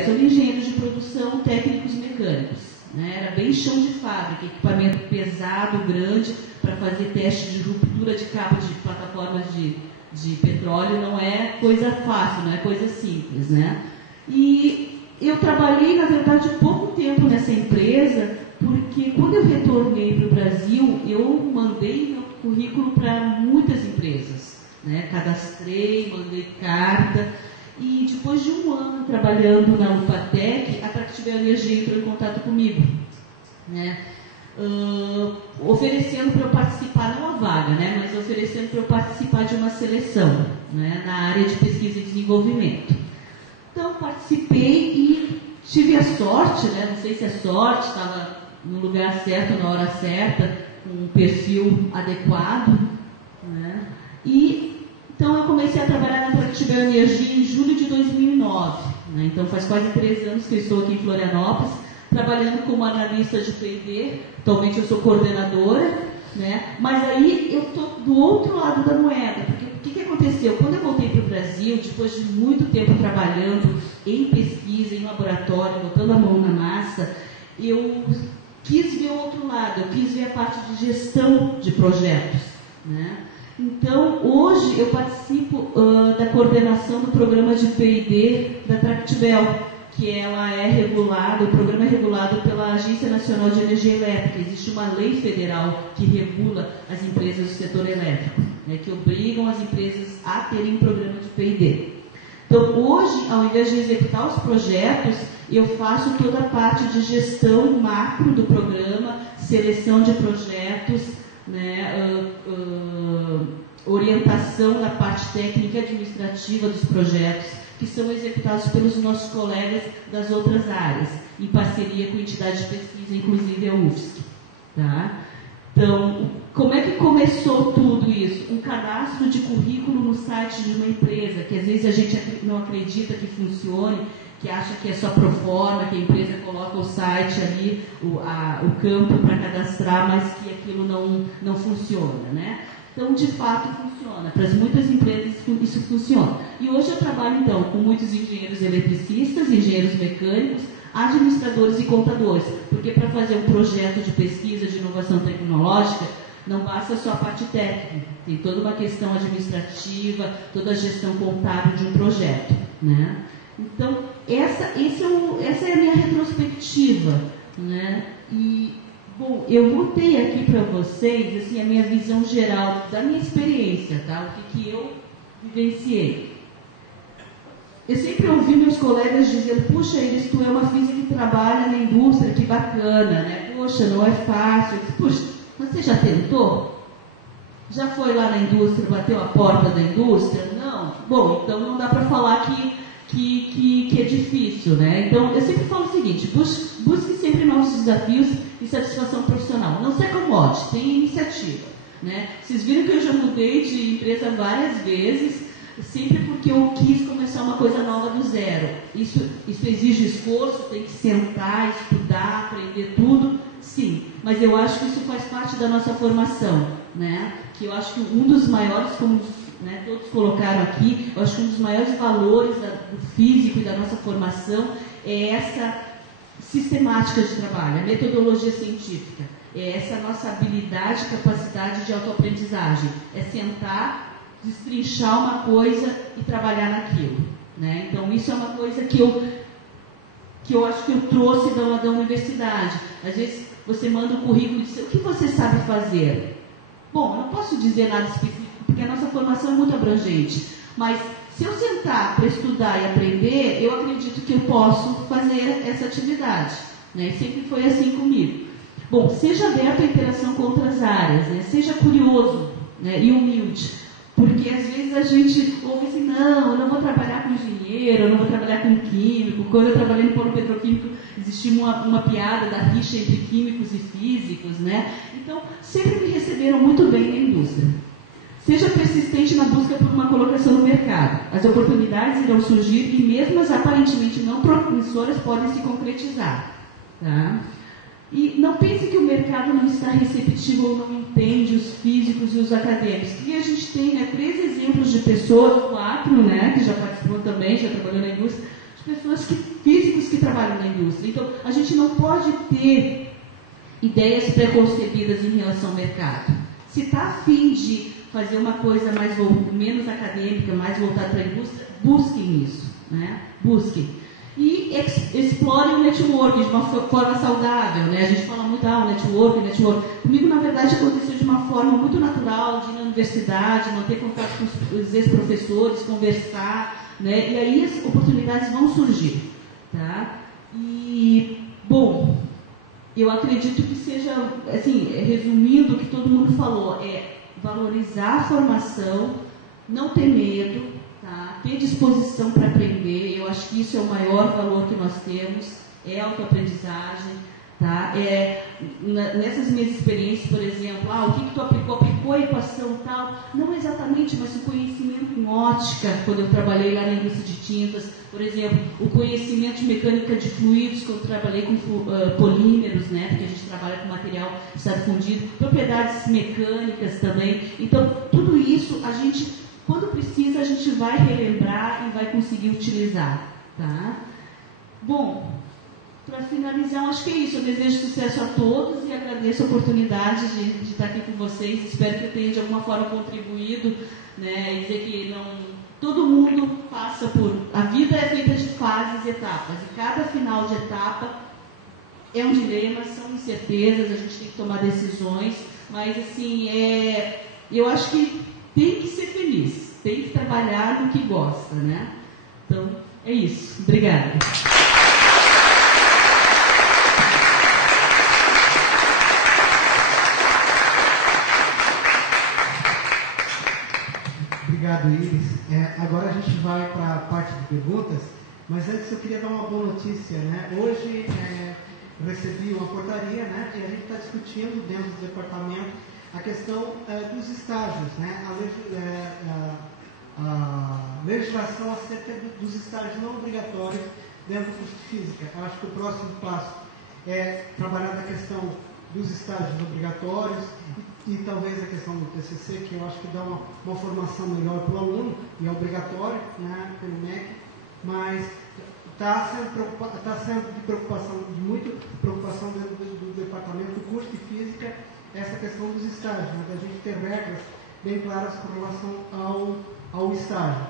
São engenheiros de produção, técnicos mecânicos. Né? Era bem chão de fábrica, equipamento pesado, grande, para fazer teste de ruptura de cabo de plataformas de petróleo. Não é coisa fácil, não é coisa simples. Né? E eu trabalhei, na verdade, pouco tempo nessa empresa, porque quando eu retornei para o Brasil, eu mandei meu currículo para muitas empresas. Né? Cadastrei, mandei carta. E depois de um ano trabalhando na Lupatec, a Tractibel Energia entrou em contato comigo, né? Oferecendo para eu participar, não a vaga, né? Mas oferecendo para eu participar de uma seleção, né? Na área de pesquisa e desenvolvimento. Então, participei e tive a sorte, né? Não sei se é sorte, estava no lugar certo, na hora certa, com um perfil adequado, né? Então, eu comecei a trabalhar na Tractibel Energia em julho de 2009. Né? Então, faz quase 3 anos que eu estou aqui em Florianópolis, trabalhando como analista de P&D. Atualmente, eu sou coordenadora. Né? Mas aí, eu estou do outro lado da moeda. Porque o que aconteceu? Quando eu voltei para o Brasil, depois de muito tempo trabalhando em pesquisa, em laboratório, botando a mão na massa, eu quis ver o outro lado. Eu quis ver a parte de gestão de projetos. Né? Então, hoje eu participo da coordenação do programa de P&D da Tractibel, que ela é regulada, o programa é regulado pela Agência Nacional de Energia Elétrica. Existe uma lei federal que regula as empresas do setor elétrico, né, que obrigam as empresas a terem um programa de P&D. Então, hoje, ao invés de executar os projetos, eu faço toda a parte de gestão macro do programa, seleção de projetos, né, orientação da parte técnica e administrativa dos projetos, que são executados pelos nossos colegas das outras áreas, em parceria com entidades de pesquisa, inclusive a UFSC. Tá? Então, como é que começou tudo isso? Um cadastro de currículo no site de uma empresa, que às vezes a gente não acredita que funcione, que acha que é só pro forma, que a empresa coloca o site ali, o campo para cadastrar, mas que aquilo não funciona, né? Então, de fato, funciona. Para muitas empresas isso funciona. E hoje eu trabalho, então, com muitos engenheiros eletricistas, engenheiros mecânicos, administradores e contadores, porque para fazer um projeto de pesquisa, de inovação tecnológica, não basta só a parte técnica, tem toda uma questão administrativa, toda a gestão contábil de um projeto, né? Então, essa é a minha retrospectiva, né? E, bom, eu botei aqui para vocês assim, a minha visão geral da minha experiência, tá? O que eu vivenciei. Eu sempre ouvi meus colegas dizendo, puxa, Iris, tu é uma física que trabalha na indústria, que bacana, né? Poxa, não é fácil. Eu disse, puxa, você já tentou? Já foi lá na indústria, bateu a porta da indústria? Não? Bom, então não dá para falar que é difícil, né? Então, eu sempre falo o seguinte, busque sempre novos desafios e satisfação profissional. Não se acomode, tenha iniciativa, né? Vocês viram que eu já mudei de empresa várias vezes, sempre porque eu quis começar uma coisa nova do zero. Isso exige esforço, tem que sentar, estudar, aprender tudo, sim. Mas eu acho que isso faz parte da nossa formação, né? Que eu acho que um dos maiores, como né, todos colocaram aqui, eu acho que um dos maiores valores do físico e da nossa formação é essa sistemática de trabalho, a metodologia científica. É essa nossa habilidade, capacidade de autoaprendizagem. É sentar, destrinchar uma coisa e trabalhar naquilo. Né? Então, isso é uma coisa que eu acho que eu trouxe da universidade. Às vezes, você manda um currículo e diz, o que você sabe fazer? Bom, eu não posso dizer nada específico, porque a nossa formação é muito abrangente. Mas, se eu sentar para estudar e aprender, eu acredito que eu posso fazer essa atividade. Né? E sempre foi assim comigo. Bom, seja aberto à interação com outras áreas, né? Seja curioso, né? E humilde. Porque às vezes a gente ouve assim, não, eu não vou trabalhar com engenheiro, eu não vou trabalhar com químico. Quando eu trabalhei no polo petroquímico, existia uma piada da rixa entre químicos e físicos, né? Então, sempre me receberam muito bem na indústria. Seja persistente na busca por uma colocação no mercado. As oportunidades irão surgir e mesmo as aparentemente não promissoras podem se concretizar. Tá? E não pense que o mercado não está receptivo ou não entende os físicos e os acadêmicos. E a gente tem 3 exemplos de pessoas, 4, né, que já participou também, já trabalhou na indústria, pessoas físicos que trabalham na indústria. Então, a gente não pode ter ideias preconcebidas em relação ao mercado. Se está a fim de fazer uma coisa menos acadêmica, mais voltada para a indústria, busquem isso, né? Busquem. E explorem o network de uma forma saudável, né? A gente fala muito, network. Comigo, na verdade, aconteceu de uma forma muito natural, de ir na universidade, manter contato com os ex-professores, conversar, né? E aí as oportunidades vão surgir, tá? E, bom, eu acredito que seja, assim, resumindo o que todo mundo falou, é valorizar a formação, não ter medo, tá? Ter disposição para aprender. Eu acho que isso é o maior valor que nós temos, é a autoaprendizagem, tá? Nessas minhas experiências, por exemplo, o que tu aplicou a equação tal, não exatamente, mas o conhecimento em ótica, quando eu trabalhei lá na indústria de tintas, por exemplo, o conhecimento de mecânica de fluidos, quando eu trabalhei com polímeros, né, porque a gente trabalha com material estado fundido, propriedades mecânicas também. Então, tudo isso, a gente, quando precisa, a gente vai relembrar e vai conseguir utilizar, tá? Bom, para finalizar, acho que é isso. Eu desejo sucesso a todos e agradeço a oportunidade de estar aqui com vocês. Espero que eu tenha de alguma forma contribuído, né, e dizer que todo mundo passa por... A vida é feita de fases e etapas, e cada final de etapa é um dilema, são incertezas, a gente tem que tomar decisões, mas assim, eu acho que tem que ser feliz, tem que trabalhar no que gosta, né? Então, é isso. Obrigada. Obrigado, Iris. Agora a gente vai para a parte de perguntas, mas antes eu queria dar uma boa notícia, né? Hoje eu recebi uma portaria, né? E a gente está discutindo dentro do departamento a questão dos estágios, né? A legislação acerca dos estágios não obrigatórios dentro do curso de Física. Eu acho que o próximo passo é trabalhar na questão dos estágios obrigatórios e talvez a questão do TCC, que eu acho que dá uma formação melhor para o aluno, e é obrigatório, né, pelo MEC, mas está sendo de muita preocupação dentro do departamento do curso de Física, essa questão dos estágios, né, da gente ter regras bem claras com relação ao estágio.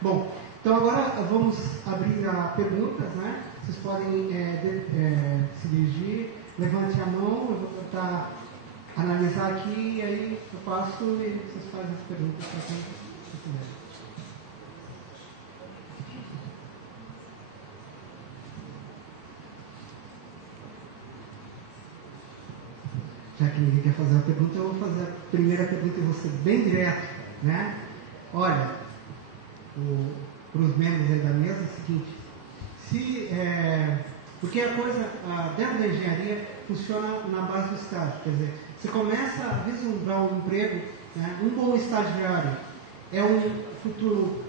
Bom, então agora vamos abrir a perguntas, né? Vocês podem se dirigir, levante a mão, eu vou tentar analisar aqui, e aí eu passo e vocês fazem as perguntas para quem quiser. Já que ninguém quer fazer a pergunta, eu vou fazer a primeira pergunta e vou ser bem direto, né? Olha, para os membros aí da mesa, é o seguinte, porque a coisa dentro da engenharia funciona na base do estágio, quer dizer, você começa a vislumbrar um emprego, né? Um bom estagiário é um futuro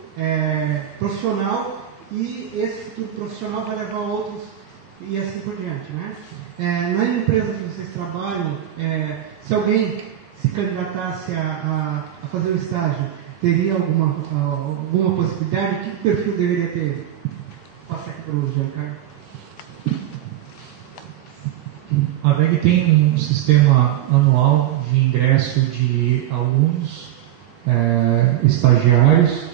profissional, e esse futuro profissional vai levar a outros e assim por diante, né? Na empresa que vocês trabalham, se alguém se candidatasse a fazer um estágio, teria alguma possibilidade? Que perfil deveria ter? Vou passar aqui para o Giancarlo. A VEG tem um sistema anual de ingresso de alunos estagiários,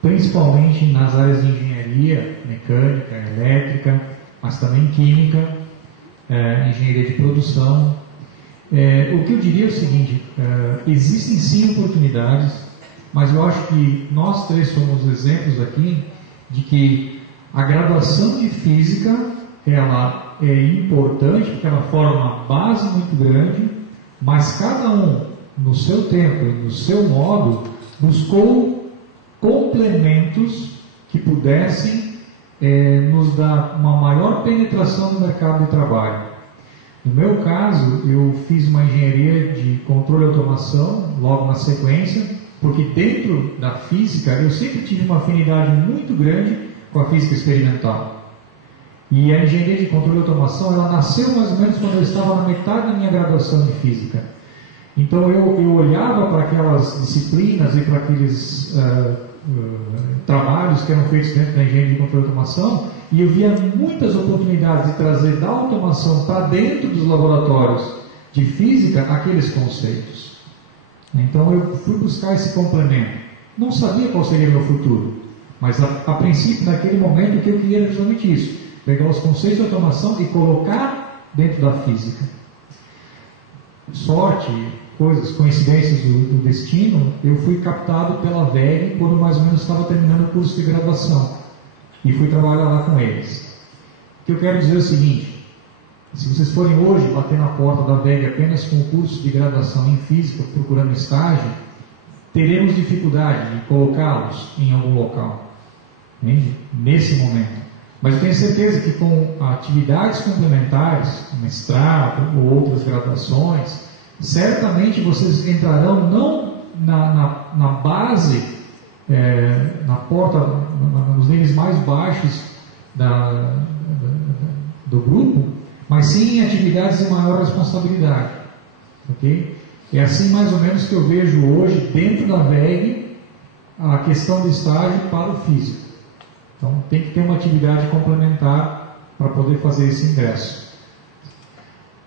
principalmente nas áreas de engenharia, mecânica, elétrica, mas também química, engenharia de produção. O que eu diria é o seguinte, existem sim oportunidades, mas eu acho que nós três somos exemplos aqui de que a graduação de Física, ela é importante, porque ela forma uma base muito grande, mas cada um, no seu tempo e no seu modo, buscou complementos que pudessem nos dar uma maior penetração no mercado de trabalho. No meu caso, eu fiz uma engenharia de controle e automação, logo na sequência, porque dentro da física eu sempre tive uma afinidade muito grande com a física experimental. E a engenharia de controle e automação, ela nasceu mais ou menos quando eu estava na metade da minha graduação de física. Então eu olhava para aquelas disciplinas e para aqueles trabalhos que eram feitos dentro da engenharia de controle de automação, e eu via muitas oportunidades de trazer da automação para dentro dos laboratórios de física aqueles conceitos. Então eu fui buscar esse complemento. Não sabia qual seria o meu futuro, mas a princípio, naquele momento, o que eu queria era justamente isso: pegar os conceitos de automação e colocar dentro da física. Sorte, coisas, coincidências do destino, eu fui captado pela VEG quando mais ou menos estava terminando o curso de graduação e fui trabalhar lá com eles. O que eu quero dizer é o seguinte: se vocês forem hoje bater na porta da VEG apenas com o curso de graduação em física, procurando estágio, teremos dificuldade de colocá-los em algum local, entende? Nesse momento. Mas eu tenho certeza que com atividades complementares, mestrado ou outras graduações, certamente vocês entrarão não na base, na porta, nos níveis mais baixos do grupo, mas sim em atividades de maior responsabilidade. Ok? É assim mais ou menos que eu vejo hoje, dentro da VEG, a questão do estágio para o físico. Então tem que ter uma atividade complementar para poder fazer esse ingresso.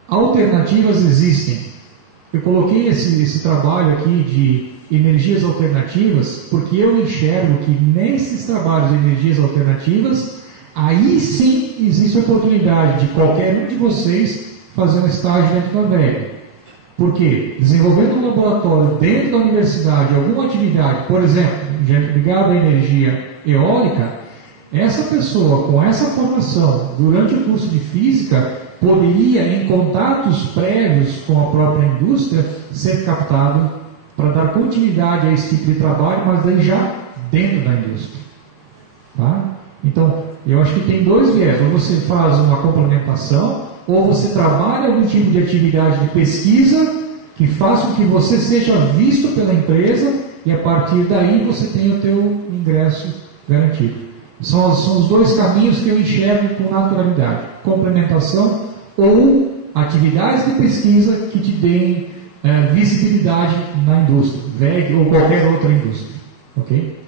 Alternativas existem. Eu coloquei esse trabalho aqui de energias alternativas porque eu enxergo que nesses trabalhos de energias alternativas, aí sim existe a oportunidade de qualquer um de vocês fazer um estágio dentro da VEG. Por quê? Desenvolvendo um laboratório dentro da universidade, alguma atividade, por exemplo, ligada à energia eólica, essa pessoa com essa formação durante o curso de física poderia, em contatos prévios com a própria indústria, ser captado para dar continuidade a esse tipo de trabalho, mas daí já dentro da indústria. Tá? Então, eu acho que tem dois viés: ou você faz uma complementação, ou você trabalha algum tipo de atividade de pesquisa que faça com que você seja visto pela empresa e a partir daí você tenha o teu ingresso garantido. São os dois caminhos que eu enxergo com naturalidade: complementação ou atividades de pesquisa que te deem visibilidade na indústria, VEG ou qualquer outra indústria. Ok?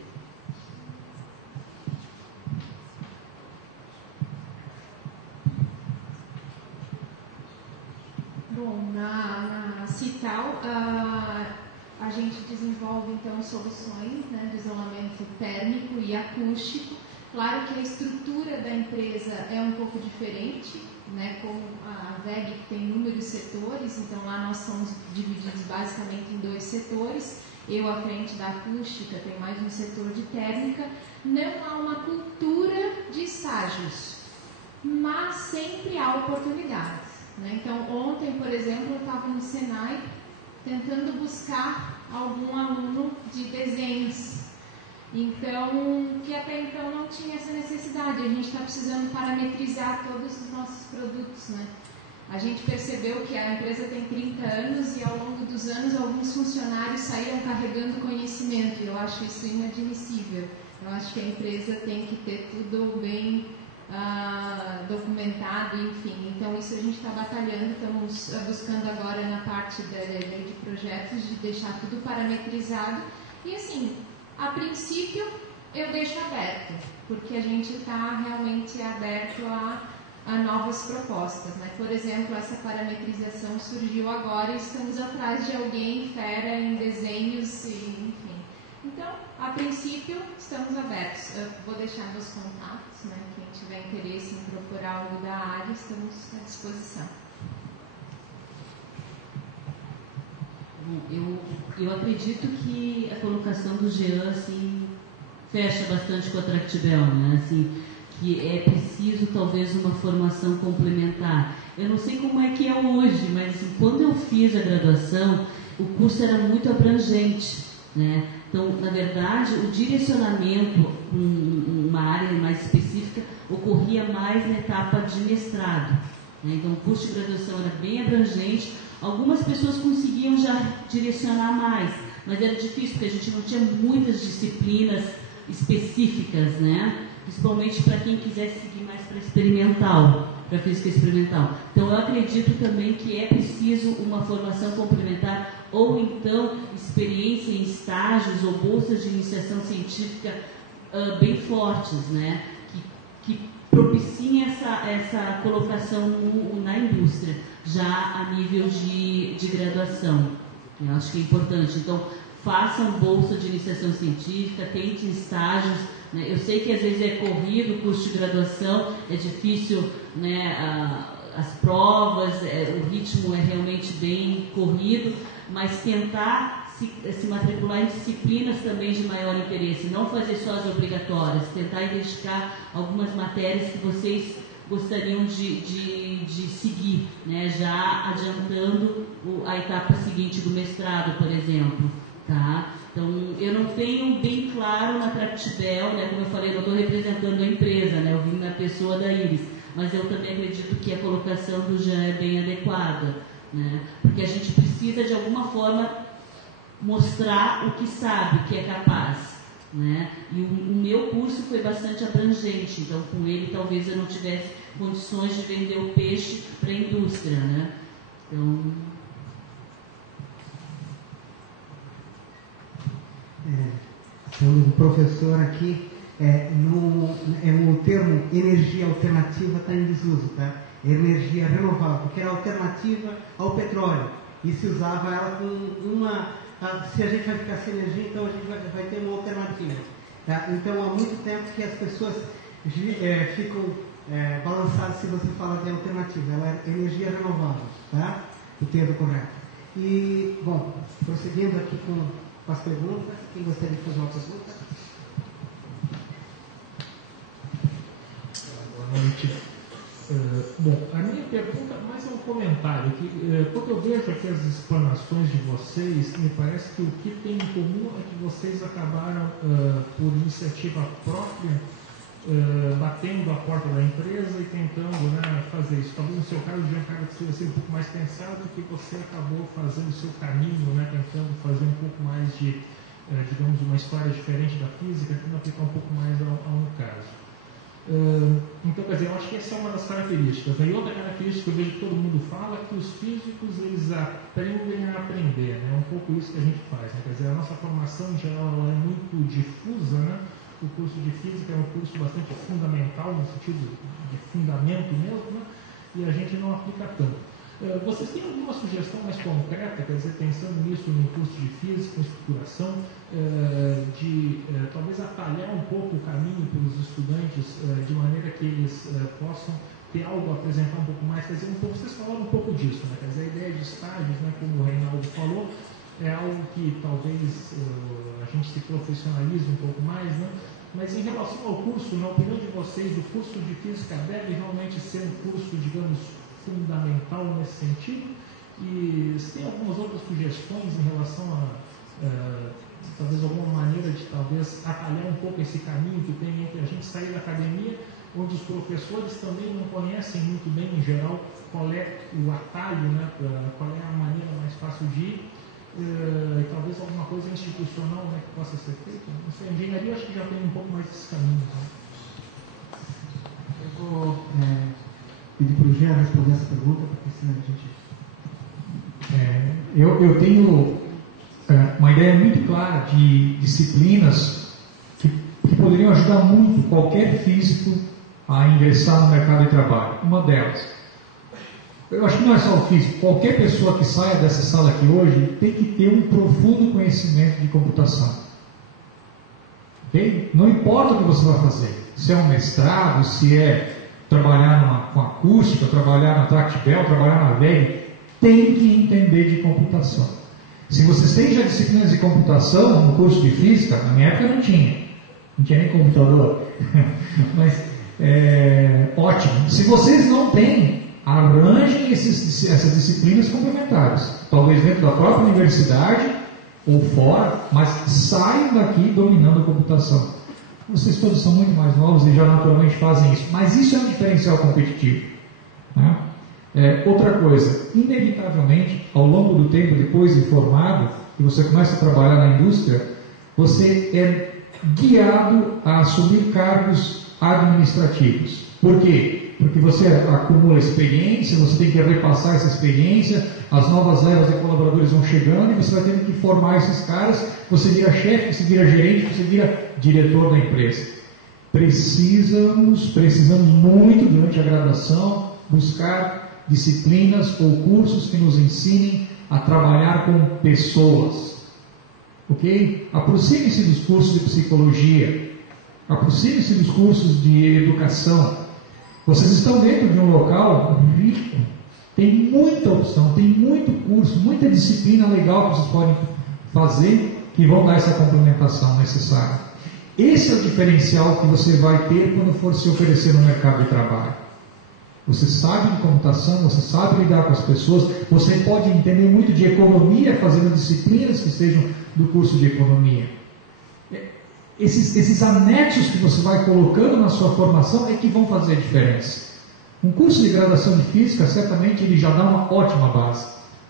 Bom, na Cital, a gente desenvolve então soluções, né, de isolamento térmico e acústico. Claro que a estrutura da empresa é um pouco diferente, né, como a VEG tem inúmeros setores, então lá nós somos divididos basicamente em 2 setores. Eu à frente da acústica, tenho mais um setor de térmica. Não há uma cultura de estágios, mas sempre há oportunidades. Né? Então, ontem, por exemplo, eu estava no Senai tentando buscar algum aluno de desenhos, então, que até então não tinha essa necessidade. A gente está precisando parametrizar todos os nossos produtos. Né? A gente percebeu que a empresa tem 30 anos e ao longo dos anos alguns funcionários saíram carregando conhecimento, e eu acho isso inadmissível. Eu acho que a empresa tem que ter tudo bem documentado, enfim. Então isso a gente está batalhando, estamos buscando agora na parte de projetos de deixar tudo parametrizado. E assim, a princípio eu deixo aberto, porque a gente está realmente aberto a novas propostas. Né? Por exemplo, essa parametrização surgiu agora e estamos atrás de alguém fera em desenhos, enfim. Então, a princípio, estamos abertos. Eu vou deixar meus contatos, né? Quem tiver interesse em procurar algo da área, estamos à disposição. Bom, eu acredito que a colocação do Jean assim, fecha bastante com a Tractibel, né? Assim, que é preciso talvez uma formação complementar. Eu não sei como é que é hoje, mas assim, quando eu fiz a graduação, o curso era muito abrangente, né? Então, na verdade, o direcionamento em uma área mais específica ocorria mais na etapa de mestrado. Né? Então, o curso de graduação era bem abrangente. Algumas pessoas conseguiam já direcionar mais, mas era difícil, porque a gente não tinha muitas disciplinas específicas, né? Principalmente para quem quisesse seguir mais para experimental. para física experimental. Então, eu acredito também que é preciso uma formação complementar ou então experiência em estágios ou bolsas de iniciação científica bem fortes, né? Que propiciem essa colocação na indústria, já a nível de graduação. Eu acho que é importante. Então, façam bolsa de iniciação científica, tentem estágios. Né? Eu sei que às vezes é corrido o curso de graduação, é difícil, né, as provas, o ritmo é realmente bem corrido, mas tentar se matricular em disciplinas também de maior interesse, não fazer só as obrigatórias, tentar identificar algumas matérias que vocês gostariam de seguir, né, já adiantando a etapa seguinte do mestrado, por exemplo. Tá? Então, eu não tenho bem claro na Tractibel, né, como eu falei, eu não estou representando a empresa, né, eu vim na pessoa da Iris, mas eu também acredito que a colocação do Jean é bem adequada, né, porque a gente precisa de alguma forma mostrar o que sabe, o que é capaz, né? E o meu curso foi bastante abrangente, então com ele talvez eu não tivesse condições de vender o peixe para a indústria, né? Então... Sendo um professor aqui, o termo energia alternativa está em desuso, tá? Energia renovável, que era alternativa ao petróleo, e se usava ela com se a gente vai ficar sem energia, então a gente vai ter uma alternativa. Tá? Então, há muito tempo que as pessoas ficam balançadas se você fala de alternativa. Ela é energia renovável, tá? O termo correto. E, bom, prosseguindo aqui com as perguntas. Quem gostaria de fazer uma pergunta? Boa noite. Bom, a minha pergunta mais é um comentário, que quando eu vejo aqui as explanações de vocês, me parece que o que tem em comum é que vocês acabaram, por iniciativa própria, batendo a porta da empresa e tentando, né, fazer isso. Talvez no seu caso, de um cara que seja um pouco mais pensado, que você acabou fazendo o seu caminho, né, tentando fazer um pouco mais de, digamos, uma história diferente da física, tentando aplicar um pouco mais ao caso. Então, quer dizer, eu acho que essa é uma das características. E outra característica que eu vejo que todo mundo fala é que os físicos, eles aprendem a aprender, né? É um pouco isso que a gente faz, né? Quer dizer, a nossa formação em geral é muito difusa, né? O curso de física é um curso bastante fundamental, no sentido de fundamento mesmo, né? E a gente não aplica tanto. Vocês têm alguma sugestão mais concreta, quer dizer, pensando nisso no curso de física, estruturação, de talvez atalhar um pouco o caminho para os estudantes, de maneira que eles possam ter algo a apresentar um pouco mais? Quer dizer, vocês falaram um pouco disso, né? Quer dizer, a ideia de estágios, né, como o Reinaldo falou, é algo que talvez a gente se profissionalize um pouco mais, né? Mas em relação ao curso, na opinião de vocês, o curso de física deve realmente ser um curso, digamos, fundamental nesse sentido? E se tem algumas outras sugestões em relação a talvez alguma maneira de talvez atalhar um pouco esse caminho que tem entre a gente sair da academia, onde os professores também não conhecem muito bem em geral qual é o atalho, né, qual é a maneira mais fácil de ir, e talvez alguma coisa institucional, né, que possa ser feita. Não sei, a engenharia eu acho que já tem um pouco mais desse caminho. Né? Eu vou pedir para o Jean responder essa pergunta, porque senão a gente... Eu tenho uma ideia muito clara de disciplinas que poderiam ajudar muito qualquer físico a ingressar no mercado de trabalho. Uma delas, eu acho que não é só o físico, qualquer pessoa que saia dessa sala aqui hoje tem que ter um profundo conhecimento de computação. Okay? Não importa o que você vai fazer, se é um mestrado, se é trabalhar com acústica, trabalhar na Tractibel, trabalhar na VEG, tem que entender de computação. Se vocês têm já disciplinas de computação no curso de física, na minha época não tinha nem computador, mas ótimo. Se vocês não têm, arranjem essas disciplinas complementares, talvez dentro da própria universidade ou fora, mas saiam daqui dominando a computação. Vocês todos são muito mais novos e já naturalmente fazem isso, mas isso é um diferencial competitivo, né? Outra coisa, inevitavelmente, ao longo do tempo, depois de formado, que você começa a trabalhar na indústria, você é guiado a assumir cargos administrativos. Por quê? Porque você acumula experiência, você tem que repassar essa experiência, as novas levas de colaboradores vão chegando e você vai tendo que formar esses caras, você vira chefe, você vira gerente, você vira diretor da empresa. Precisamos muito, durante a graduação, buscar disciplinas ou cursos que nos ensinem a trabalhar com pessoas. Ok? Aproxime-se dos cursos de psicologia, aproxime-se dos cursos de educação. Vocês estão dentro de um local rico, tem muita opção, tem muito curso, muita disciplina legal que vocês podem fazer que vão dar essa complementação necessária. Esse é o diferencial que você vai ter quando for se oferecer no mercado de trabalho. Você sabe de computação, você sabe lidar com as pessoas, você pode entender muito de economia fazendo disciplinas que sejam do curso de economia. Esses anexos que você vai colocando na sua formação é que vão fazer a diferença. Um curso de graduação de física, certamente, ele já dá uma ótima base.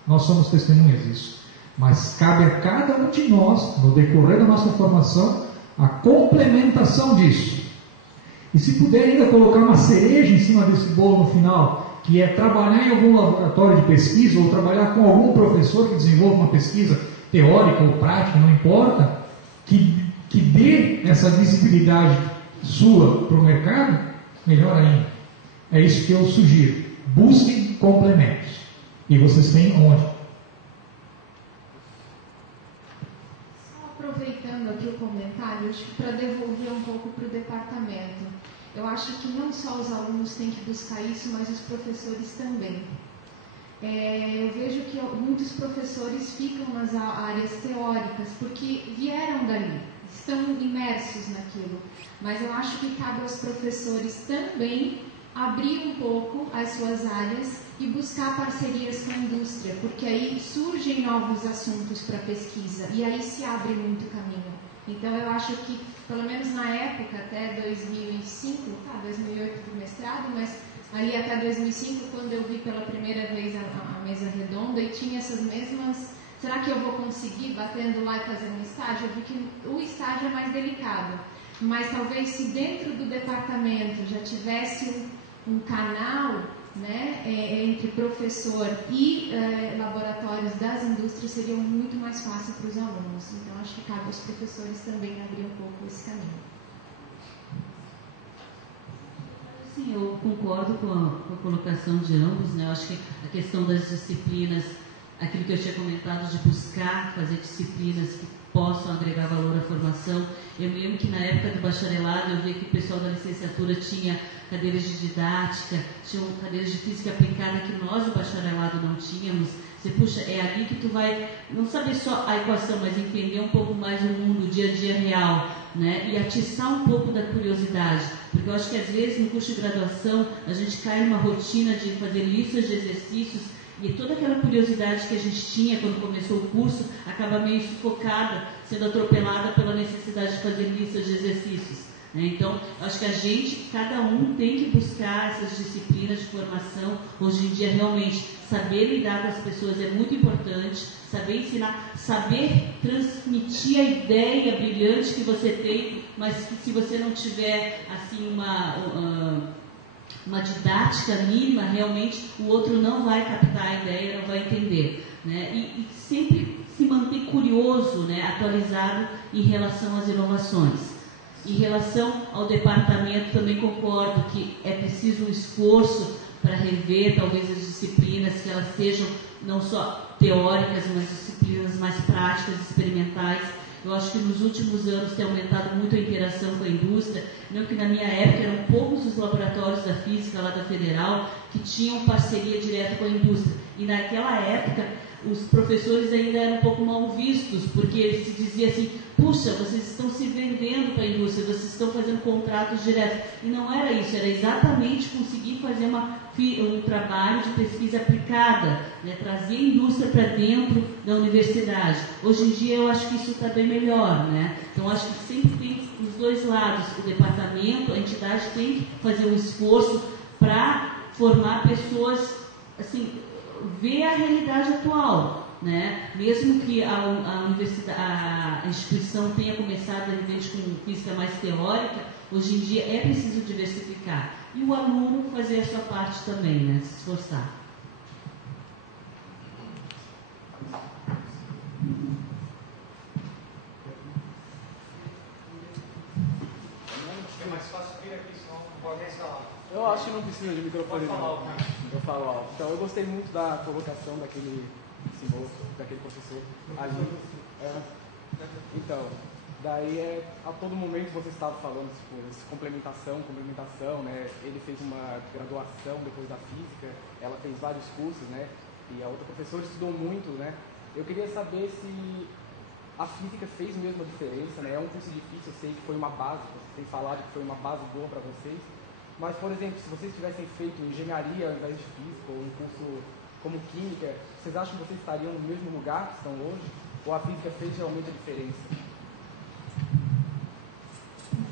Nós somos testemunhas disso. Mas cabe a cada um de nós, no decorrer da nossa formação, a complementação disso. E se puder ainda colocar uma cereja em cima desse bolo no final, que é trabalhar em algum laboratório de pesquisa, ou trabalhar com algum professor que desenvolva uma pesquisa teórica ou prática, não importa, que dê essa visibilidade sua para o mercado, melhor ainda. É isso que eu sugiro. Busquem complementos. E vocês têm onde? Só aproveitando aqui o comentário, para devolver um pouco para o departamento. Eu acho que não só os alunos têm que buscar isso, mas os professores também. Eu vejo que muitos professores ficam nas áreas teóricas, porque vieram dali, estão imersos naquilo. Mas eu acho que cabe aos professores também abrir um pouco as suas áreas e buscar parcerias com a indústria, porque aí surgem novos assuntos para pesquisa e aí se abre muito caminho. Então eu acho que, pelo menos na época, até 2005, 2008 do mestrado, mas ali até 2005, quando eu vi pela primeira vez a mesa redonda e tinha essas mesmas... Será que eu vou conseguir batendo lá e fazendo um estágio? Eu vi que o estágio é mais delicado, mas talvez se dentro do departamento já tivesse um canal, né, entre professor e laboratórios das indústrias, seria muito mais fácil para os alunos. Então acho que cabe aos professores também abrir um pouco esse caminho. Sim, eu concordo com a colocação de ambos, né? Eu acho que a questão das disciplinas, aquilo que eu tinha comentado de buscar fazer disciplinas que possam agregar valor à formação. Eu me lembro que na época do bacharelado eu via que o pessoal da licenciatura tinha cadeiras de didática, tinham cadeiras de física aplicada que nós do bacharelado não tínhamos. Você puxa, é ali que tu vai não saber só a equação, mas entender um pouco mais o mundo, o dia a dia real, né? E atiçar um pouco da curiosidade, porque eu acho que às vezes no curso de graduação a gente cai numa rotina de fazer listas de exercícios e toda aquela curiosidade que a gente tinha quando começou o curso acaba meio sufocada, sendo atropelada pela necessidade de fazer listas de exercícios. Então, acho que a gente, cada um tem que buscar essas disciplinas de formação. Hoje em dia, realmente, saber lidar com as pessoas é muito importante, saber ensinar, saber transmitir a ideia brilhante que você tem, mas que se você não tiver, assim, uma didática mínima, realmente, o outro não vai captar a ideia, não vai entender, né? E sempre se manter curioso, né, atualizado em relação às inovações. Em relação ao departamento, também concordo que é preciso um esforço para rever talvez as disciplinas, que elas sejam não só teóricas, mas disciplinas mais práticas, experimentais. Eu acho que nos últimos anos tem aumentado muito a interação com a indústria. Lembro que na minha época eram poucos os laboratórios da física lá da Federal que tinham parceria direta com a indústria. E naquela época os professores ainda eram um pouco mal vistos, porque se dizia assim, puxa, vocês estão se vendendo para a indústria, vocês estão fazendo contratos diretos. E não era isso, era exatamente conseguir fazer um trabalho de pesquisa aplicada, né? Trazer a indústria para dentro da universidade. Hoje em dia eu acho que isso está bem melhor, né? Então acho que sempre tem os dois lados, o departamento, a entidade tem que fazer um esforço para formar pessoas, assim, ver a realidade atual, né? Mesmo que a instituição tenha começado, de repente, com física mais teórica, hoje em dia é preciso diversificar. E o aluno fazer a sua parte também, né? Se esforçar. É mais fácil vir aqui, senão não pode nem falar. Eu acho que não precisa de microfone. Eu falo alto. Então, eu gostei muito da colocação daquele moço, daquele professor ali. Então, daí a todo momento você estava falando, tipo, complementação, né? Ele fez uma graduação depois da física, ela fez vários cursos, né? E a outra professora estudou muito, né? Eu queria saber se a física fez mesmo a diferença, né? É um curso difícil, eu sei que foi uma base, vocês têm falado que foi uma base boa para vocês, mas, por exemplo, se vocês tivessem feito engenharia ao invés de física, ou um curso como química, vocês acham que vocês estariam no mesmo lugar que estão hoje? Ou a física fez realmente a diferença?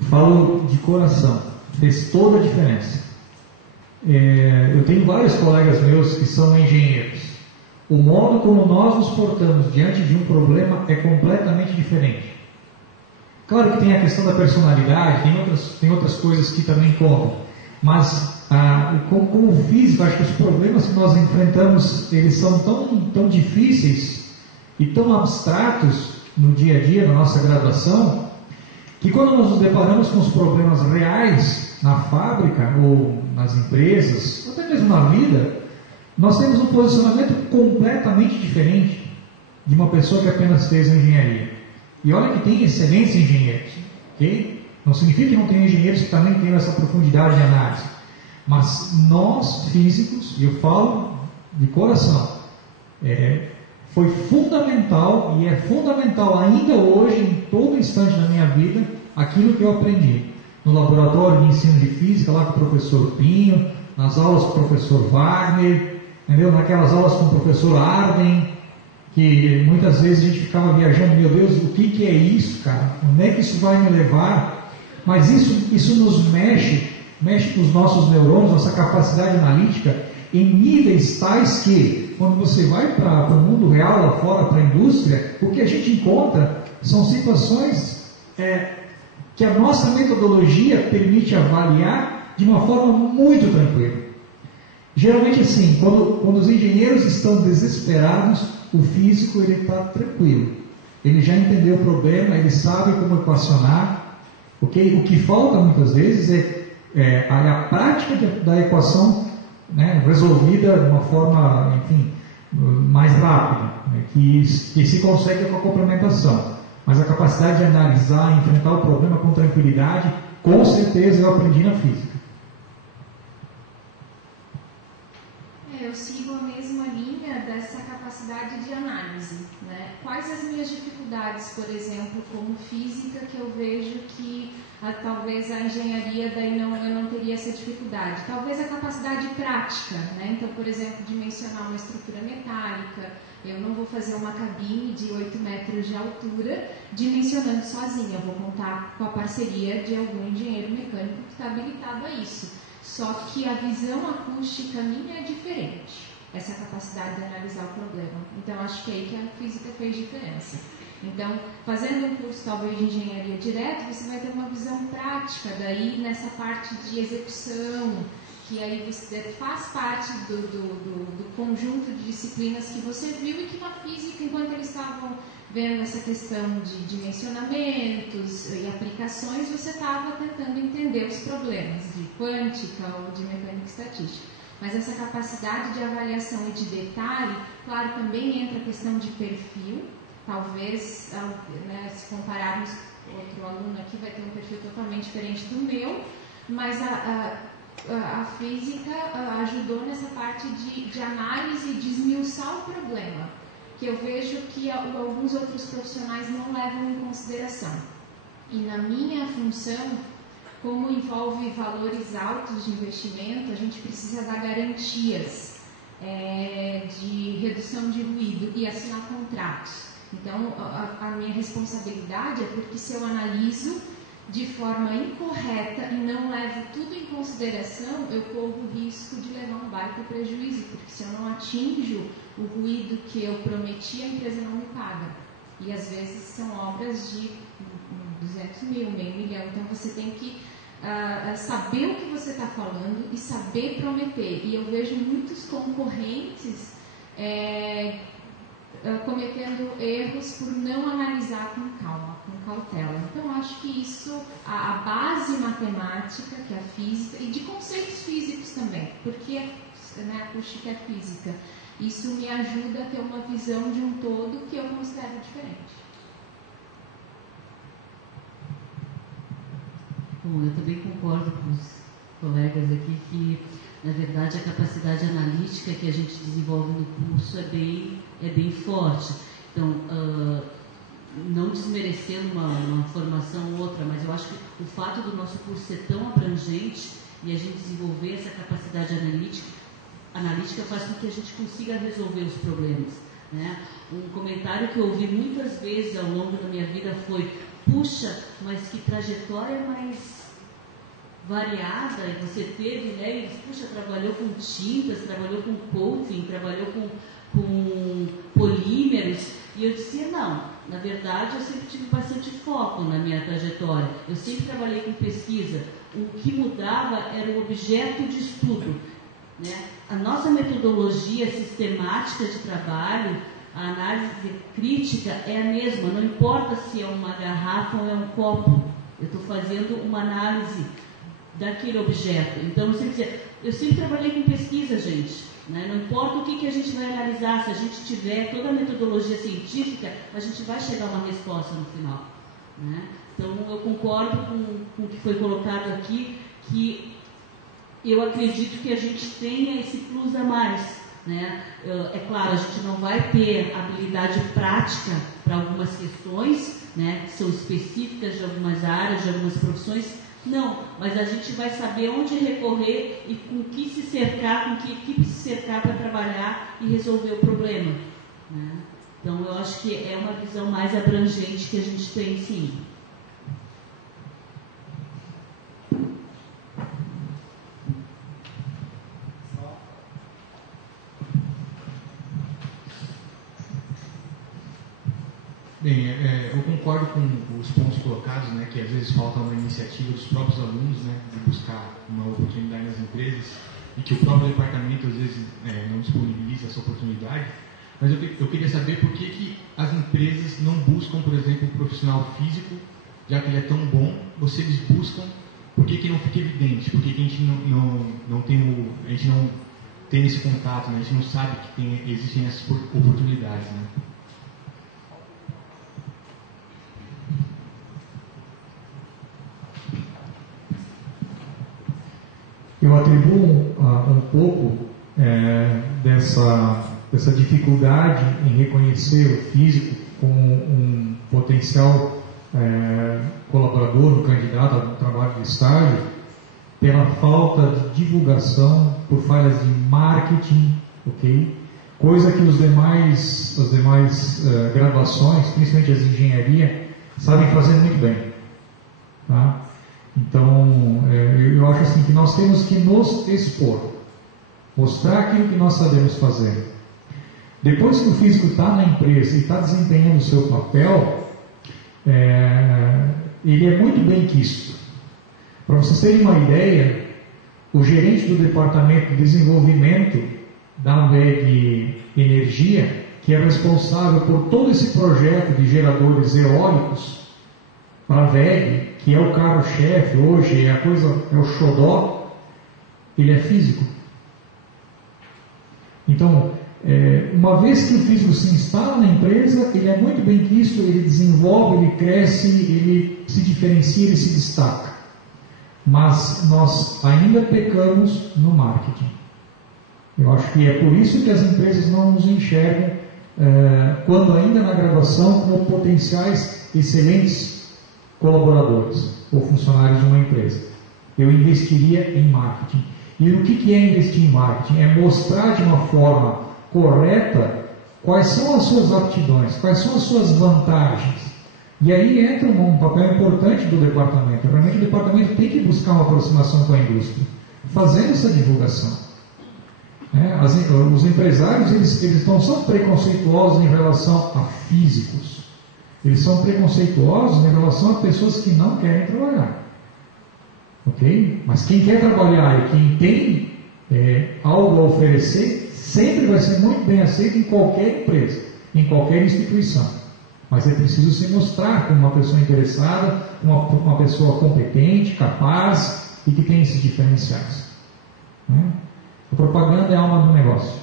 Falo de coração, fez toda a diferença. Eu tenho vários colegas meus que são engenheiros. O modo como nós nos portamos diante de um problema é completamente diferente. Claro que tem a questão da personalidade, tem outras coisas que também contam, mas como físico, acho que os problemas que nós enfrentamos, eles são tão difíceis e tão abstratos no dia a dia, na nossa graduação, que quando nós nos deparamos com os problemas reais na fábrica ou nas empresas, ou até mesmo na vida, nós temos um posicionamento completamente diferente de uma pessoa que apenas fez a engenharia. E olha que tem excelentes engenheiros, ok? Não significa que não tem engenheiros que também tenham essa profundidade de análise. Mas nós, físicos, e eu falo de coração, foi fundamental e é fundamental ainda hoje, em todo instante da minha vida, aquilo que eu aprendi no laboratório de ensino de física, lá com o professor Pinho, nas aulas com o professor Wagner, entendeu? Naquelas aulas com o professor Arden, que muitas vezes a gente ficava viajando, meu Deus, o que é isso, cara? Onde é que isso vai me levar? Mas isso nos mexe com os nossos neurônios, nossa capacidade analítica, em níveis tais que, quando você vai para o mundo real lá fora, para a indústria, o que a gente encontra são situações que a nossa metodologia permite avaliar de uma forma muito tranquila. Geralmente assim, quando os engenheiros estão desesperados, o físico ele está tranquilo. Ele já entendeu o problema, ele sabe como equacionar. Okay? O que falta muitas vezes é a prática da equação, né, resolvida de uma forma, enfim, mais rápida, né, que se consegue com a complementação. Mas a capacidade de analisar, enfrentar o problema com tranquilidade, com certeza eu aprendi na física. Eu sigo a mesma linha dessa capacidade de análise, né? Quais as minhas dificuldades, por exemplo, como física, que eu vejo que talvez a engenharia daí eu não teria essa dificuldade? Talvez a capacidade prática, né? Então, por exemplo, dimensionar uma estrutura metálica. Eu não vou fazer uma cabine de 8 metros de altura dimensionando sozinha. Eu vou contar com a parceria de algum engenheiro mecânico que está habilitado a isso. Só que a visão acústica minha é diferente, essa capacidade de analisar o problema. Então, acho que é aí que a física fez diferença. Então, fazendo um curso talvez de engenharia direto, você vai ter uma visão prática, daí nessa parte de execução, que aí você faz parte do conjunto de disciplinas que você viu e que na física, enquanto eles estavam vendo essa questão de dimensionamentos e aplicações, você estava tentando entender os problemas de quântica ou de mecânica estatística. Mas essa capacidade de avaliação e de detalhe, claro, também entra a questão de perfil. Talvez, né, se compararmos, outro aluno aqui vai ter um perfil totalmente diferente do meu, mas a física ajudou nessa parte de análise e de esmiuçar o problema, que eu vejo que alguns outros profissionais não levam em consideração. E na minha função, como envolve valores altos de investimento, a gente precisa dar garantias de redução de ruído e assinar contratos. Então, a minha responsabilidade é porque se eu analiso de forma incorreta e não levo tudo em consideração, eu corro o risco de levar um baita prejuízo, porque se eu não atinjo o ruído que eu prometi, a empresa não me paga. E às vezes são obras de 200 mil, meio milhão. Então você tem que saber o que você está falando e saber prometer. E eu vejo muitos concorrentes cometendo erros por não analisar com calma, com cautela. Então acho que isso, a base matemática, que é a física, e de conceitos físicos também, porque a acústica é física, isso me ajuda a ter uma visão de um todo que eu considero diferente. Bom, eu também concordo com os colegas aqui que, na verdade, a capacidade analítica que a gente desenvolve no curso é bem forte. Então, não desmerecendo uma formação ou outra, mas eu acho que o fato do nosso curso ser tão abrangente e a gente desenvolver essa capacidade analítica faz com que a gente consiga resolver os problemas, né? Um comentário que eu ouvi muitas vezes ao longo da minha vida foi: puxa, mas que trajetória mais variada você teve, né? E, puxa, trabalhou com tintas, trabalhou com coating, trabalhou com polímeros. E eu dizia, não, na verdade eu sempre tive bastante foco na minha trajetória. Eu sempre trabalhei com pesquisa. O que mudava era o objeto de estudo, né? A nossa metodologia sistemática de trabalho, a análise crítica é a mesma, não importa se é uma garrafa ou é um copo. Eu estou fazendo uma análise daquele objeto. Então, eu sempre trabalhei com pesquisa, gente, né? Não importa o que a gente vai analisar, se a gente tiver toda a metodologia científica, a gente vai chegar a uma resposta no final, né? Então, eu concordo com o que foi colocado aqui, que eu acredito que a gente tenha esse plus a mais, né? É claro, a gente não vai ter habilidade prática para algumas questões, né, que são específicas de algumas áreas, de algumas profissões, não, mas a gente vai saber onde recorrer e com que se cercar, com que equipe se cercar para trabalhar e resolver o problema, né? Então, eu acho que é uma visão mais abrangente que a gente tem, sim. Bem, eu concordo com os pontos colocados, né, que às vezes falta uma iniciativa dos próprios alunos, né, de buscar uma oportunidade nas empresas e que o próprio departamento às vezes não disponibiliza essa oportunidade. Mas eu queria saber por que as empresas não buscam, por exemplo, um profissional físico, já que ele é tão bom, vocês buscam, por que não fica evidente? Por que a gente não tem esse contato, né? A gente não sabe que existem essas oportunidades, né? Eu atribuo um pouco dessa dificuldade em reconhecer o físico como um potencial colaborador no candidato ao trabalho de estágio pela falta de divulgação, por falhas de marketing, ok? Coisa que as demais graduações, principalmente as de engenharia, sabem fazer muito bem, tá? Então, eu acho assim que nós temos que nos expor, mostrar aquilo que nós sabemos fazer. Depois que o físico está na empresa e está desempenhando o seu papel, ele é muito bem quisto. Para vocês terem uma ideia, o gerente do departamento de desenvolvimento da WEG Energia, que é responsável por todo esse projeto de geradores eólicos para a WEG, que é o carro-chefe hoje, é o xodó, ele é físico. Então, uma vez que o físico se instala na empresa, ele é muito bem quisto, ele desenvolve, ele cresce, ele se diferencia, ele se destaca. Mas nós ainda pecamos no marketing. Eu acho que é por isso que as empresas não nos enxergam, quando ainda na graduação, como potenciais excelentes colaboradores ou funcionários de uma empresa. Eu investiria em marketing. E o que é investir em marketing? É mostrar de uma forma correta quais são as suas aptidões, quais são as suas vantagens, E aí entra um papel importante do departamento. Realmente o departamento tem que buscar uma aproximação com a indústria, fazendo essa divulgação. Os empresários eles não são preconceituosos em relação a físicos. Eles são preconceituosos em relação a pessoas que não querem trabalhar. Ok? Mas quem quer trabalhar e quem tem algo a oferecer, sempre vai ser muito bem aceito em qualquer empresa, em qualquer instituição. Mas é preciso se mostrar como uma pessoa interessada, uma pessoa competente, capaz e que tem esses diferenciais. A propaganda é a alma do negócio.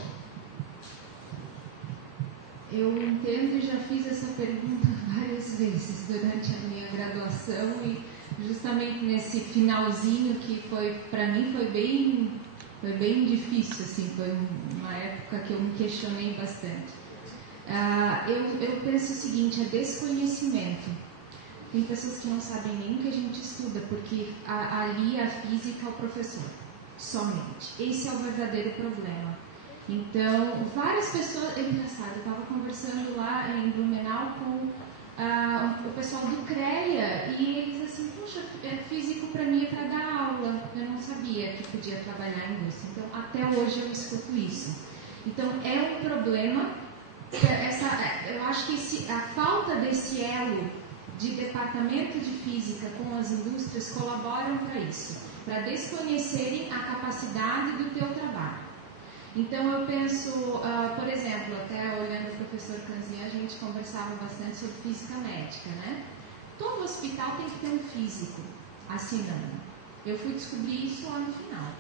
Eu entendo e já fiz essa pergunta várias vezes durante a minha graduação e justamente nesse finalzinho que para mim foi bem difícil, assim, foi uma época que eu me questionei bastante. Eu penso o seguinte, é desconhecimento. Tem pessoas que não sabem nem o que a gente estuda, porque ali a física é o professor, somente. Esse é o verdadeiro problema. Então, várias pessoas... É engraçado, eu estava conversando lá em Blumenau com o pessoal do CREA, e eles assim, puxa, físico para mim é para dar aula. Eu não sabia que podia trabalhar em indústria. Então, até hoje eu escuto isso. Então, é um problema. Eu acho que a falta desse elo de departamento de física com as indústrias colaboram para isso, para desconhecerem a capacidade do teu trabalho. Então eu penso, por exemplo, até olhando o professor Canzian, a gente conversava bastante sobre física médica, né? Todo hospital tem que ter um físico assinando. Eu fui descobrir isso lá no final.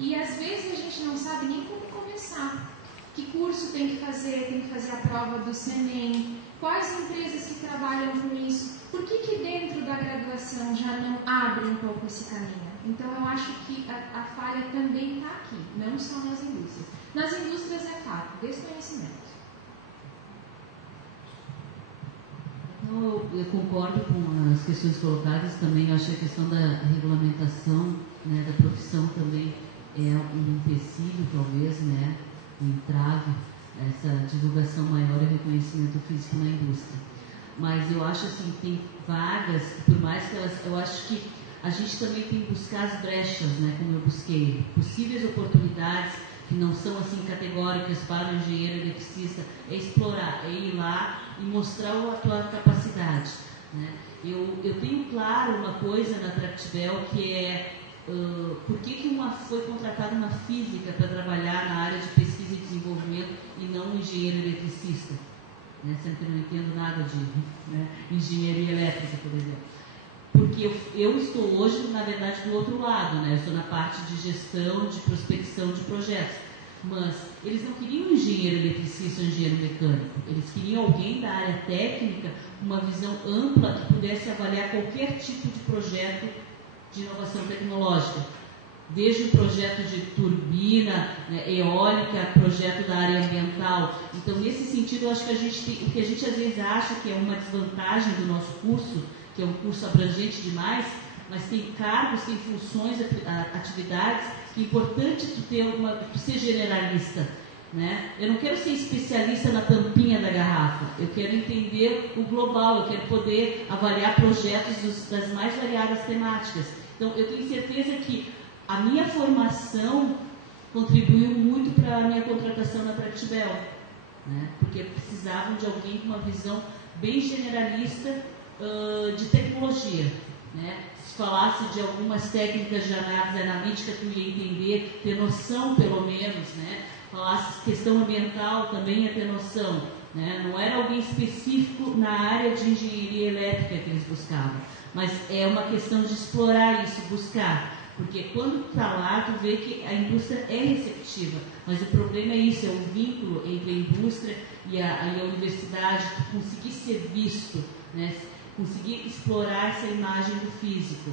E às vezes a gente não sabe nem como começar. Que curso tem que fazer a prova do CENEM, quais empresas que trabalham com isso, por que dentro da graduação já não abre um pouco esse caminho? Então eu acho que a falha também está aqui, não só nas indústrias. Nas indústrias é fato, desconhecimento. Então eu concordo com as questões colocadas também, acho que a questão da regulamentação, né, da profissão também é um empecilho, talvez, né? Entrave essa divulgação maior e reconhecimento físico na indústria. Mas eu acho assim, tem vagas, por mais que elas, eu acho que a gente também tem que buscar as brechas, né, como eu busquei, possíveis oportunidades que não são assim categóricas para o engenheiro eletricista, é explorar, é ir lá e mostrar a tua capacidade, né? Eu tenho claro uma coisa na Tractibel que é por que foi contratada uma física para trabalhar na área de pesquisa e desenvolvimento e não um engenheiro eletricista, né? Sempre não entendo nada de engenharia elétrica, por exemplo. Porque eu estou hoje, na verdade, do outro lado, né? Eu estou na parte de gestão, de prospecção de projetos. Mas eles não queriam um engenheiro eletricista ou um engenheiro mecânico. Eles queriam alguém da área técnica, uma visão ampla que pudesse avaliar qualquer tipo de projeto de inovação tecnológica. Desde o projeto de turbina, né, eólica, projeto da área ambiental. Então, nesse sentido, eu acho que o que a gente às vezes acha que é uma desvantagem do nosso curso, que é um curso abrangente demais, mas tem cargos, tem funções, atividades, que é importante tu ser generalista, né? Eu não quero ser especialista na tampinha da garrafa, eu quero entender o global, eu quero poder avaliar projetos das mais variadas temáticas. Então, eu tenho certeza que a minha formação contribuiu muito para a minha contratação na Tractibel, né? Porque precisavam de alguém com uma visão bem generalista de tecnologia, né? Se falasse de algumas técnicas de análise analítica, tu ia entender, ter noção pelo menos, né? Falasse questão ambiental, também ia ter noção, né? Não era alguém específico na área de engenharia elétrica que eles buscavam, mas é uma questão de explorar isso, buscar, porque quando tu está lá, tu vê que a indústria é receptiva, mas o problema é isso, é o vínculo entre a indústria e a universidade, tu conseguir ser visto, né? Conseguir explorar essa imagem do físico,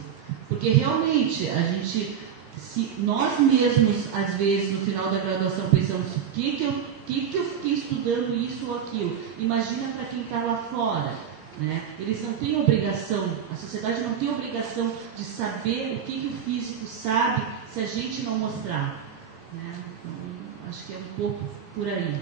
porque realmente a gente, se nós mesmos às vezes no final da graduação pensamos o que eu fiquei estudando isso ou aquilo, imagina para quem está lá fora, né? Eles não têm obrigação, a sociedade não tem obrigação de saber o que o físico sabe se a gente não mostrar, né? Então, acho que é um pouco por aí.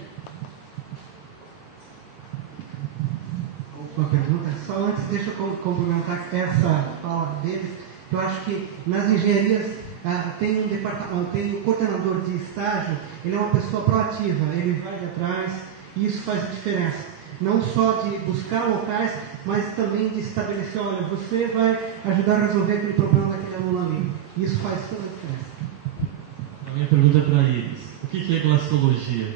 uma pergunta. Só antes, deixa eu complementar essa fala deles. Eu acho que nas engenharias tem um departamento, tem o coordenador de estágio, ele é uma pessoa proativa, ele vai atrás e isso faz a diferença. Não só de buscar locais, mas também de estabelecer, olha, você vai ajudar a resolver aquele problema daquele aluno ali. Isso faz toda a diferença. A minha pergunta é para eles. O que é glaciologia?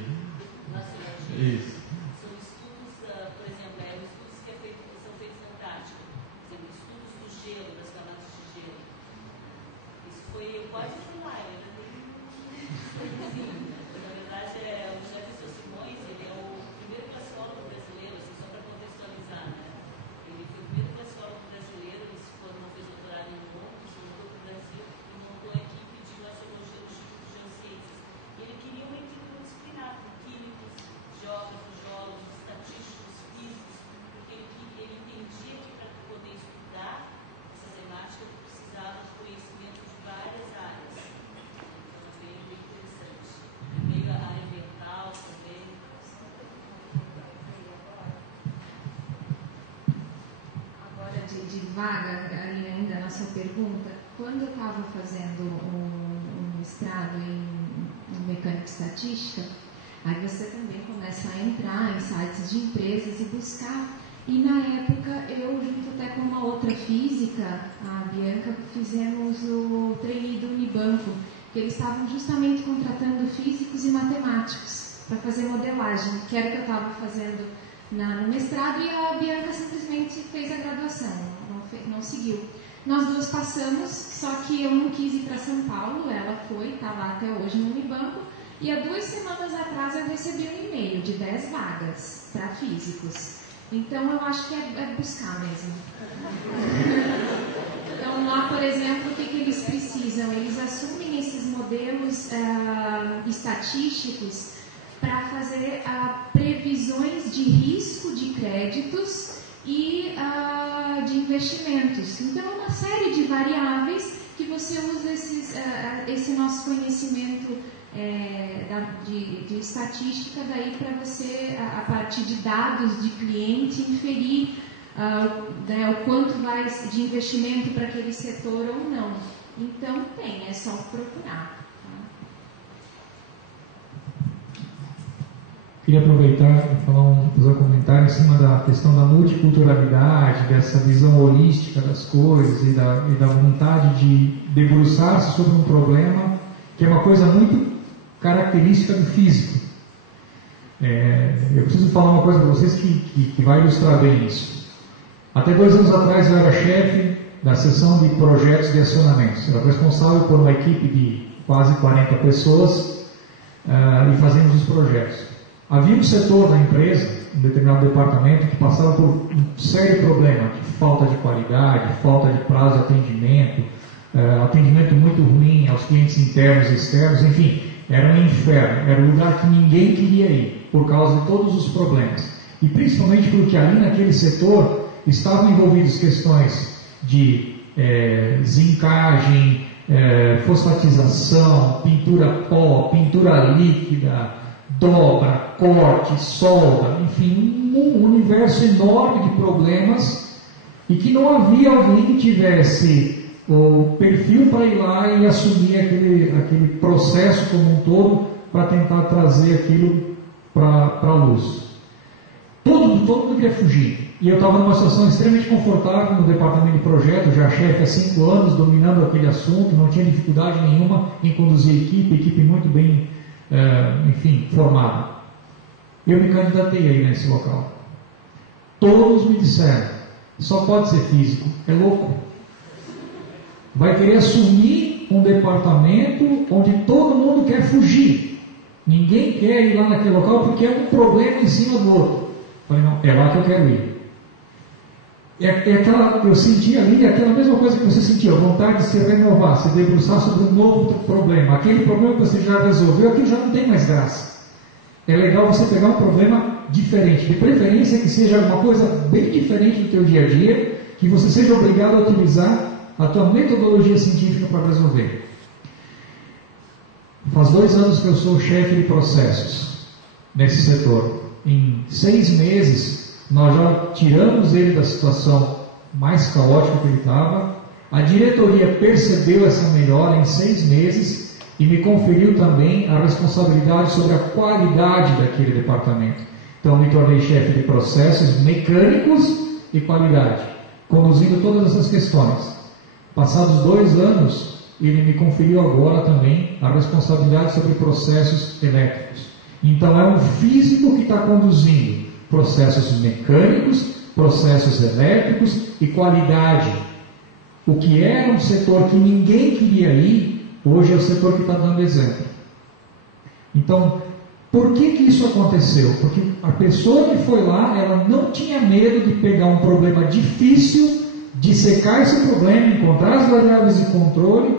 Isso. São estudos, por exemplo, estudos que são feitos na Antártica. Por exemplo, estudos do gelo, das camadas de gelo. Isso foi, eu quase fui lá, eu ainda tenho. Na verdade, o Jefferson Simões, ele é o primeiro glaciólogo brasileiro, assim, só para contextualizar, né? Ele foi o primeiro glaciólogo brasileiro, ele se formou, fez doutorado em Londres, voltou para o Brasil e montou a equipe de glaciologia do Instituto de Geociências. E ele queria uma equipe multidisciplinar, com químicos, geógrafos, geólogos, estatísticos, físicos, porque ele entendia que para poder estudar essa temática precisava de conhecimento de várias áreas. Então é bem interessante. E meio a área ambiental também. Agora, de vaga, ainda na sua pergunta, quando eu estava fazendo um mestrado em mecânica estatística, aí você também começa a entrar em sites de empresas e buscar. E na época, eu, junto até com uma outra física, a Bianca, fizemos o trainee do Unibanco, que eles estavam justamente contratando físicos e matemáticos para fazer modelagem, que era o que eu estava fazendo no mestrado, e a Bianca simplesmente fez a graduação, não seguiu. Nós duas passamos, só que eu não quis ir para São Paulo, ela foi, está lá até hoje no Unibanco, e há 2 semanas atrás eu recebi um e-mail de 10 vagas para físicos. Então eu acho que é buscar mesmo. Então lá, por exemplo, o que eles precisam? Eles assumem esses modelos estatísticos para fazer previsões de risco de créditos e de investimentos. Então, é uma série de variáveis que você usa esse nosso conhecimento de estatística daí para você, a partir de dados de cliente, inferir o quanto vai de investimento para aquele setor ou não. Então, é só procurar. Queria aproveitar e fazer um comentário em cima da questão da multiculturalidade, dessa visão holística das coisas e da vontade de debruçar-se sobre um problema que é uma coisa muito característica do físico. Eu preciso falar uma coisa para vocês que vai ilustrar bem isso. Até 2 anos atrás eu era chefe da seção de projetos de acionamentos. Eu era responsável por uma equipe de quase 40 pessoas e fazíamos os projetos. Havia um setor da empresa, um determinado departamento, que passava por um sério problema de falta de qualidade, falta de prazo de atendimento, atendimento muito ruim aos clientes internos e externos, enfim, era um inferno, era um lugar que ninguém queria ir, por causa de todos os problemas. E principalmente porque ali naquele setor estavam envolvidas questões de zincagem, fosfatização, pintura pó, pintura líquida, dobra, corte, solda, enfim, um universo enorme de problemas e que não havia alguém que tivesse o perfil para ir lá e assumir aquele processo como um todo para tentar trazer aquilo para a luz. Todo mundo queria fugir. E eu estava numa situação extremamente confortável no departamento de projeto, já chefe há 5 anos, dominando aquele assunto, não tinha dificuldade nenhuma em conduzir equipe muito bem formada. Eu me candidatei aí nesse local. Todos me disseram, só pode ser físico, é louco. Vai querer assumir um departamento onde todo mundo quer fugir. Ninguém quer ir lá naquele local porque é um problema em cima do outro. Falei, não, é lá que eu quero ir. Eu senti ali aquela mesma coisa que você sentia, a vontade de se renovar, se debruçar sobre um novo problema. Aquele problema que você já resolveu, aquilo já não tem mais graça. É legal você pegar um problema diferente, de preferência que seja uma coisa bem diferente do teu dia a dia, que você seja obrigado a utilizar a tua metodologia científica para resolver. Faz 2 anos que eu sou chefe de processos nesse setor. Em 6 meses, nós já tiramos ele da situação mais caótica que ele estava. A diretoria percebeu essa melhora em 6 meses e me conferiu também a responsabilidade sobre a qualidade daquele departamento. Então, me tornei chefe de processos mecânicos e qualidade, conduzindo todas essas questões. Passados 2 anos, ele me conferiu agora também a responsabilidade sobre processos elétricos. Então, é um físico que está conduzindo processos mecânicos, processos elétricos e qualidade. O que era um setor que ninguém queria ir, hoje é o setor que está dando exemplo. Então, por que isso aconteceu? Porque a pessoa que foi lá, ela não tinha medo de pegar um problema difícil, dissecar esse problema, encontrar as variáveis de controle,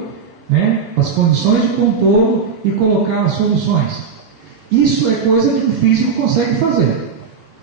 né, as condições de controle e colocar as soluções. Isso é coisa que o físico consegue fazer.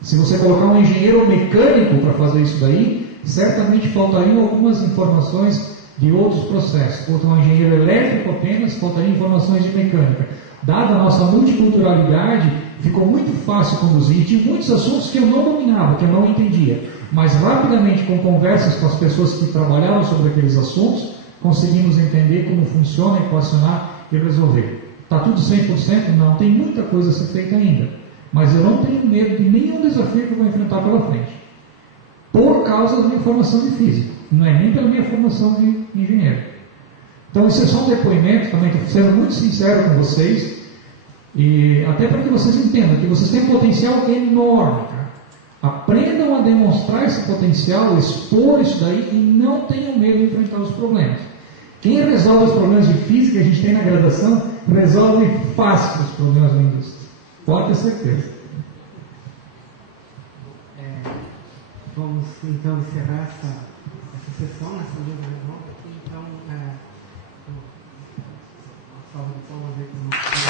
Se você colocar um engenheiro mecânico para fazer isso daí, certamente faltariam algumas informações de outros processos. Ou um engenheiro elétrico apenas, faltariam informações de mecânica. Dada a nossa multiculturalidade, ficou muito fácil conduzir. Tinha muitos assuntos que eu não dominava, que eu não entendia. Mas rapidamente, com conversas com as pessoas que trabalhavam sobre aqueles assuntos, conseguimos entender como funciona, equacionar e resolver. Está tudo 100%? Não, tem muita coisa a ser feita ainda. Mas eu não tenho medo de nenhum desafio que eu vou enfrentar pela frente. Por causa da minha formação de físico. Não é nem pela minha formação de engenheiro. Então, isso é só um depoimento também, estou sendo muito sincero com vocês. E até para que vocês entendam que vocês têm um potencial enorme. Cara. Aprendam a demonstrar esse potencial, expor isso daí e não tenham medo de enfrentar os problemas. Quem resolve os problemas de física que a gente tem na graduação, resolve fácil os problemas da indústria. Pode ter certeza. Vamos então encerrar essa sessão, nessa mesa redonda aqui. Então, uma salva de palmas aí para o nosso